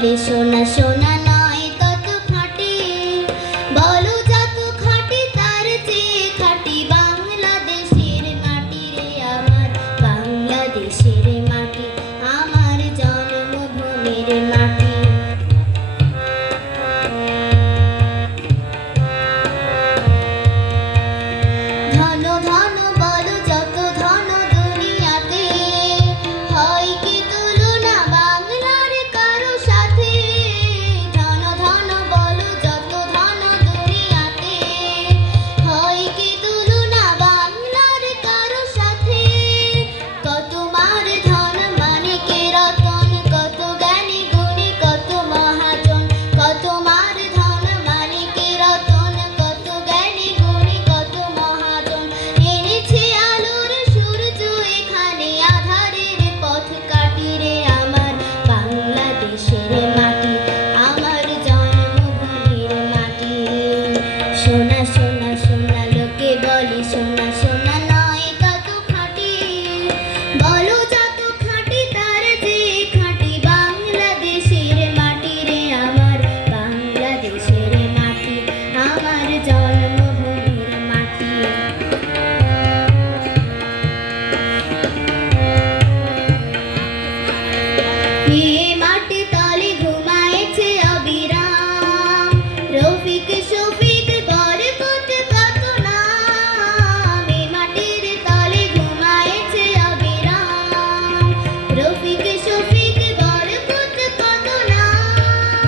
বলে সোনা সোনা নয় তত খাঁটি, বলো যত খাঁটি তার চেয়ে খাঁটি বাংলাদেশের মাটি রে আমার, বাংলাদেশের মাটি আমার জন্মভূমির মাটি। ধন ধন বলো যত ধন দুনিয়াতে, হয় কি তুলনা বাংলার কারো সাথে। ধন ধন বলো যত ধন দুনিয়াতে, হয় কি তুলনা বাংলার কারো সাথে। কত মার ধন মানিকে রতন, কত জ্ঞানী গুণী কত মহাজন। কত মার ধন মানিকে রতন, কত জ্ঞানী গুণী কত মহাজন। এনেছে আলোর সূর্য এখানে, আধারের পথ কাটি রে আমার, বাংলাদেশের মাটি আমার জন্মভূমির মাটি। সোনা সোনা সোনা লোকে বলে সোনা সোনা নয় তত খাঁটি, বলো যত খাঁটি তার চেয়ে খাঁটি বাংলাদেশের মাটি রে আমার, বাংলাদেশের মাটি আমার জন্মভূমির মাটি। এ মাটি তলে ঘুমায়েছে অবিরাম, রফিক শফিক বরকত কত নাম। এ মাটির তলে ঘুমায়েছে অবিরাম, রফিক শফিক বরকত কত নাম।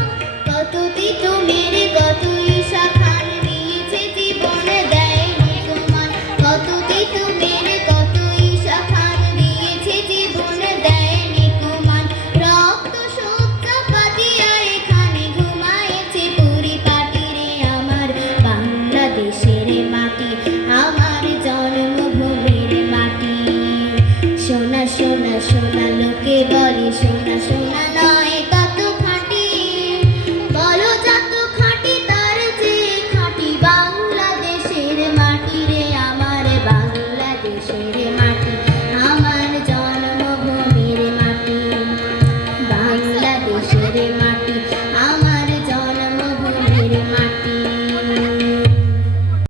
কত তিতু মেরে কত ঈশা খান দিয়েছে জীবন দেয়নি তোমার। কত তিতু মেরে কত ঈশা খান দিয়েছে জীবন দেয়নি তোমার। রক্ত সত্য পাতিয়া এখানে ঘুমায়েছে পরিপাটি রে আমার, বাংলাদেশের মাটি আমার জন্মভূমির মাটি। সোনা সোনা সোনা লোকে বলে সোনা সোনা নয়